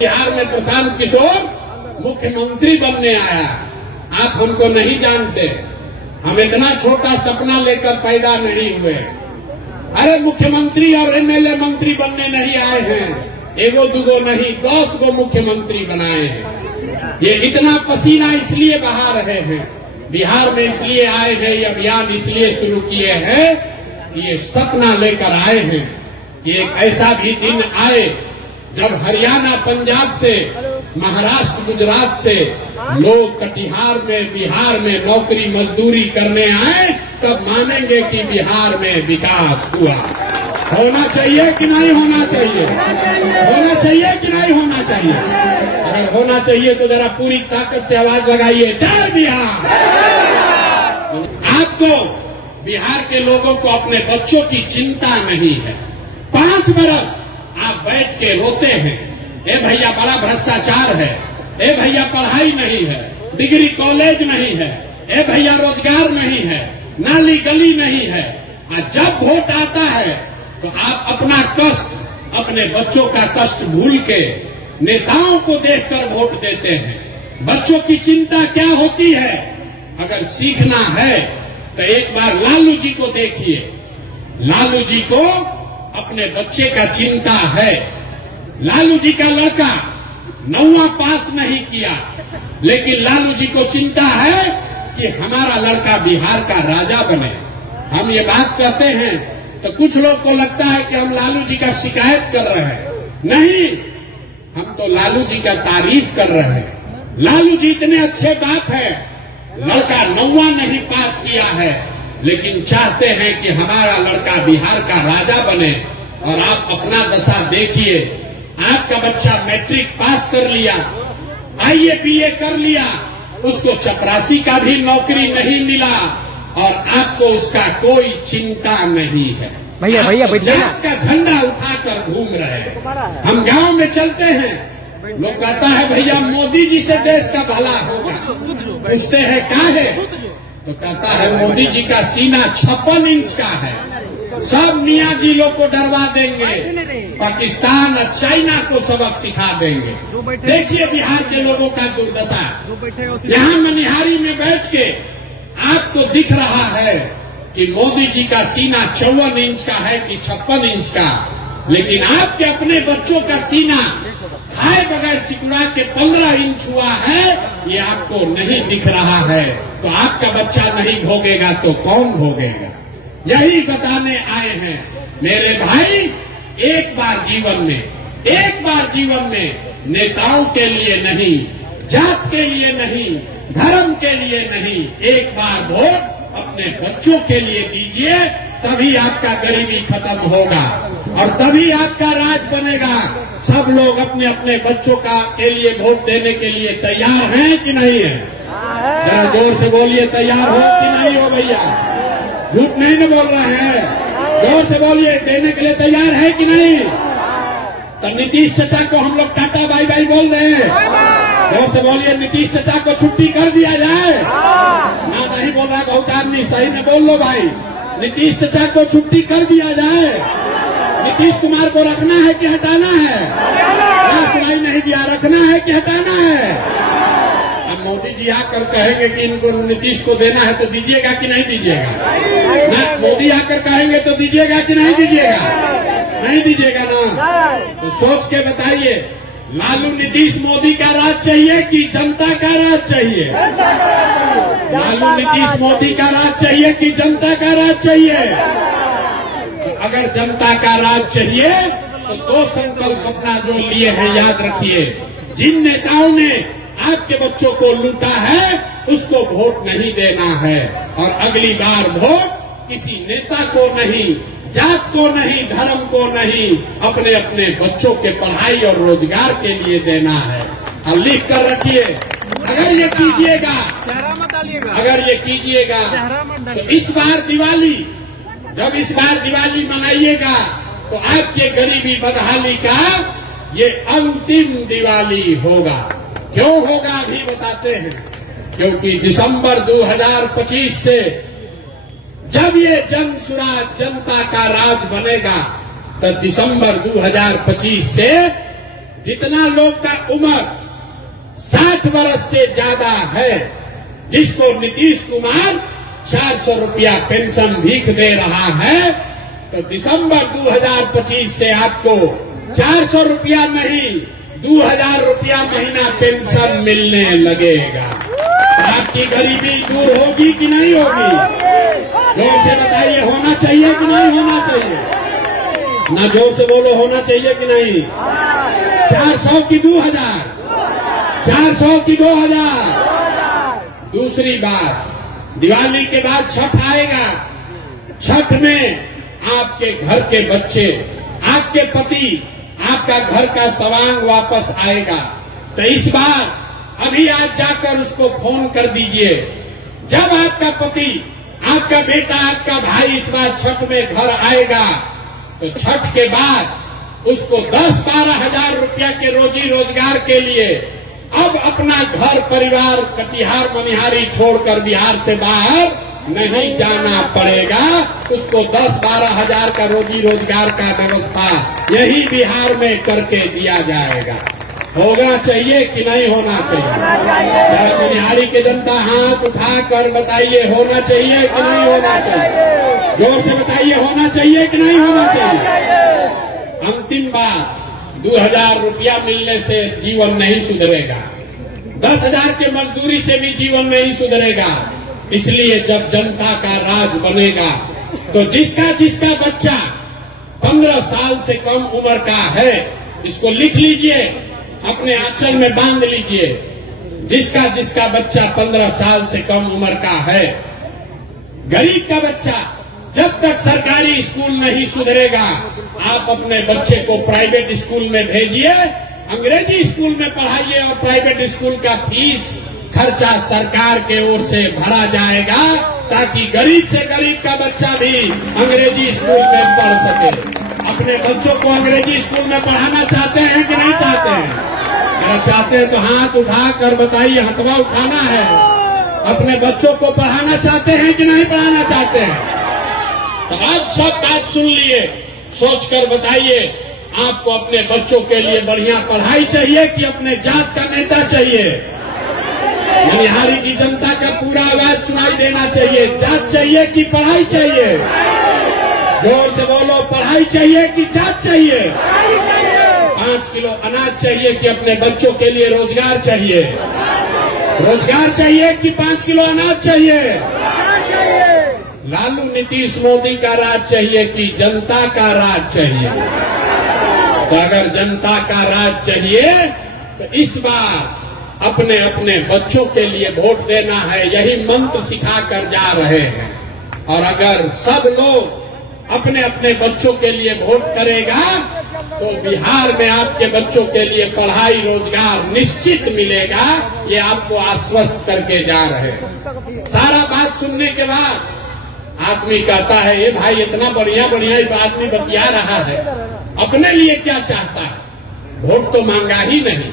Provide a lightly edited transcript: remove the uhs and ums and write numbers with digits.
बिहार में प्रशांत किशोर मुख्यमंत्री बनने आया। आप हमको नहीं जानते, हम इतना छोटा सपना लेकर पैदा नहीं हुए। अरे मुख्यमंत्री और एमएलए मंत्री बनने नहीं आए हैं, एगो दुगो नहीं 10 गो मुख्यमंत्री बनाए हैं। ये इतना पसीना इसलिए बहा रहे हैं, बिहार में इसलिए आए हैं, ये अभियान इसलिए शुरू किए हैं कि ये सपना लेकर आए हैं कि एक ऐसा भी दिन आए जब हरियाणा, पंजाब से, महाराष्ट्र, गुजरात से लोग कटिहार में, बिहार में नौकरी मजदूरी करने आए, तब मानेंगे कि बिहार में विकास हुआ। होना चाहिए कि नहीं होना चाहिए? होना चाहिए कि नहीं होना चाहिए? अगर होना चाहिए तो जरा पूरी ताकत से आवाज लगाइए, जय बिहार। आपको, बिहार के लोगों को अपने बच्चों की चिंता नहीं है। 5 बरस आप बैठ के रोते हैं, ए भैया बड़ा भ्रष्टाचार है, ए भैया पढ़ाई नहीं है, डिग्री कॉलेज नहीं है, ए भैया रोजगार नहीं है, नाली गली नहीं है। और जब वोट आता है तो आप अपना कष्ट, अपने बच्चों का कष्ट भूल के नेताओं को देखकर वोट देते हैं। बच्चों की चिंता क्या होती है? अगर सीखना है तो एक बार लालू जी को देखिए। लालू जी को अपने बच्चे का चिंता है। लालू जी का लड़का 9वां पास नहीं किया, लेकिन लालू जी को चिंता है कि हमारा लड़का बिहार का राजा बने। हम ये बात कहते हैं तो कुछ लोग को लगता है कि हम लालू जी का शिकायत कर रहे हैं। नहीं, हम तो लालू जी का तारीफ कर रहे हैं। लालू जी इतने अच्छे बाप है, लड़का 9वां नहीं पास किया है, लेकिन चाहते हैं कि हमारा लड़का बिहार का राजा बने। और आप अपना दशा देखिए, आपका बच्चा मैट्रिक पास कर लिया, आईए बीए कर लिया, उसको चपरासी का भी नौकरी नहीं मिला और आपको उसका कोई चिंता नहीं है। भैया जात का झंडा उठाकर घूम रहे हैं। हम गांव में चलते हैं, लोग कहता है भैया मोदी जी से देश का भला होगा। पूछते हैं काहे? तो कहता है मोदी जी का सीना 56 इंच का है, सब मियाँ जी लोग को डरवा देंगे, पाकिस्तान और चाइना को सबक सिखा देंगे। देखिए बिहार के लोगों का दुर्दशा। यहाँ मनिहारी में बैठ के आपको दिख रहा है कि मोदी जी का सीना 54 इंच का है कि 56 इंच का, लेकिन आपके अपने बच्चों का सीना खाए बगैर सिकुड़ा के 15 इंच हुआ है, ये आपको नहीं दिख रहा है। तो आपका बच्चा नहीं भोगेगा तो कौन भोगेगा? यही बताने आए हैं मेरे भाई। एक बार जीवन में नेताओं के लिए नहीं, जात के लिए नहीं, धर्म के लिए नहीं, एक बार वोट अपने बच्चों के लिए दीजिए, तभी आपका गरीबी खत्म होगा और तभी आपका राज बनेगा। सब लोग अपने अपने बच्चों के लिए वोट देने के लिए तैयार हैं कि नहीं है? जरा जोर से बोलिए, तैयार हो कि नहीं हो भैया? झूठ नहीं न बोल रहे हैं, जोर से बोलिए, देने के लिए तैयार है कि नहीं? तो नीतीश चाचा को हम लोग टाटा बाई बाई बोल दें। जोर से बोलिए, नीतीश चाचा को छुट्टी कर दिया जाए ना? नहीं बोल रहा बहुत आदमी, सही में बोल लो भाई। नीतीश चाचा को छुट्टी कर दिया जाए। नीतीश कुमार को रखना है कि हटाना है? सुनाई नहीं दिया, रखना है कि हटाना है? अब मोदी जी आकर कहेंगे कि इनको नीतीश को देना है तो दीजिएगा कि नहीं दीजिएगा? ना, मोदी आकर कहेंगे तो दीजिएगा कि नहीं दीजिएगा? नहीं दीजिएगा ना? तो सोच के बताइए, लालू नीतीश मोदी का राज चाहिए कि जनता का राज चाहिए? लालू नीतीश मोदी का राज चाहिए कि जनता का राज चाहिए? तो अगर जनता का राज चाहिए तो 2 संकल्प अपना जो लिए हैं याद रखिए। जिन नेताओं ने आपके बच्चों को लूटा है उसको वोट नहीं देना है, और अगली बार वोट किसी नेता को नहीं, जात को नहीं, धर्म को नहीं, अपने अपने बच्चों के पढ़ाई और रोजगार के लिए देना है। और लिख कर रखिए, अगर ये कीजिएगा तो इस बार दिवाली, जब इस बार दिवाली मनाइएगा तो आपके गरीबी बदहाली का ये अंतिम दिवाली होगा। क्यों होगा अभी बताते हैं। क्योंकि दिसंबर 2025 से जब ये जन स्वराज, जनता का राज बनेगा, तो दिसंबर 2025 से जितना लोग का उम्र 60 वर्ष से ज्यादा है, जिसको नीतीश कुमार 400 रुपया पेंशन भीख दे रहा है, तो दिसंबर 2025 से आपको 400 रुपया नहीं 2000 रुपया महीना पेंशन मिलने लगेगा। आपकी गरीबी दूर होगी कि नहीं होगी? जोर से बताइए, होना चाहिए कि नहीं होना चाहिए? ना जोर से बोलो, होना चाहिए कि नहीं? 400 की 2000, 400 की 2000। दूसरी बात, दिवाली के बाद छठ आएगा। छठ में आपके घर के बच्चे, आपके पति, आपका घर का सवांग वापस आएगा। तो इस बार अभी आज जाकर उसको फोन कर दीजिए। जब आपका पति, आपका बेटा, आपका भाई इस बार छठ में घर आएगा, तो छठ के बाद उसको 10-12 हजार रुपया के रोजी रोजगार के लिए अब अपना घर परिवार कटिहार मनिहारी छोड़कर बिहार से बाहर नहीं जाना पड़ेगा। उसको 10-12 हजार का रोजी रोजगार का व्यवस्था यही बिहार में करके दिया जाएगा। होना चाहिए कि नहीं होना चाहिए? मनिहारी की जनता हाथ उठाकर बताइए, होना चाहिए कि नहीं होना चाहिए? जोर से बताइए, होना चाहिए कि नहीं होना चाहिए? अंतिम बात, 2000 रुपया मिलने से जीवन नहीं सुधरेगा, 10,000 के मजदूरी से भी जीवन नहीं सुधरेगा। इसलिए जब जनता का राज बनेगा तो जिसका जिसका बच्चा 15 साल से कम उम्र का है, इसको लिख लीजिए, अपने आंचल में बांध लीजिए। जिसका जिसका बच्चा 15 साल से कम उम्र का है, गरीब का बच्चा, जब तक सरकारी स्कूल नहीं सुधरेगा, आप अपने बच्चे को प्राइवेट स्कूल में भेजिए, अंग्रेजी स्कूल में पढ़ाइए और प्राइवेट स्कूल का फीस खर्चा सरकार के ओर से भरा जाएगा, ताकि गरीब से गरीब का बच्चा भी अंग्रेजी स्कूल में पढ़ सके। अपने बच्चों को अंग्रेजी स्कूल में पढ़ाना चाहते हैं कि नहीं चाहते हैं? अगर चाहते हैं तो हाथ उठाकर बताइए, हथवा उठाना है। अपने बच्चों को पढ़ाना चाहते हैं कि नहीं पढ़ाना चाहते हैं? तो आप सब बात सुन लिए, सोचकर बताइए, आपको अपने बच्चों के लिए बढ़िया पढ़ाई चाहिए कि अपने जात का नेता चाहिए? मनिहारी की जनता का पूरा आवाज सुनाई देना चाहिए। जात चाहिए कि पढ़ाई चाहिए? जोर से बोलो, पढ़ाई चाहिए कि जात चाहिए? 5 किलो अनाज चाहिए कि अपने बच्चों के लिए रोजगार चाहिए? रोजगार चाहिए कि 5 किलो अनाज चाहिए? लालू नीतीश मोदी का राज चाहिए कि जनता का राज चाहिए? तो अगर जनता का राज चाहिए तो इस बार अपने अपने बच्चों के लिए वोट देना है, यही मंत्र सिखा कर जा रहे हैं। और अगर सब लोग अपने अपने बच्चों के लिए वोट करेगा तो बिहार में आपके बच्चों के लिए पढ़ाई रोजगार निश्चित मिलेगा। ये आपको आश्वस्त करके जा रहे हैं। सारा बात सुनने के बाद आदमी कहता है, ये भाई इतना बढ़िया बढ़िया आदमी बतिया रहा है, अपने लिए क्या चाहता है? वोट तो मांगा ही नहीं।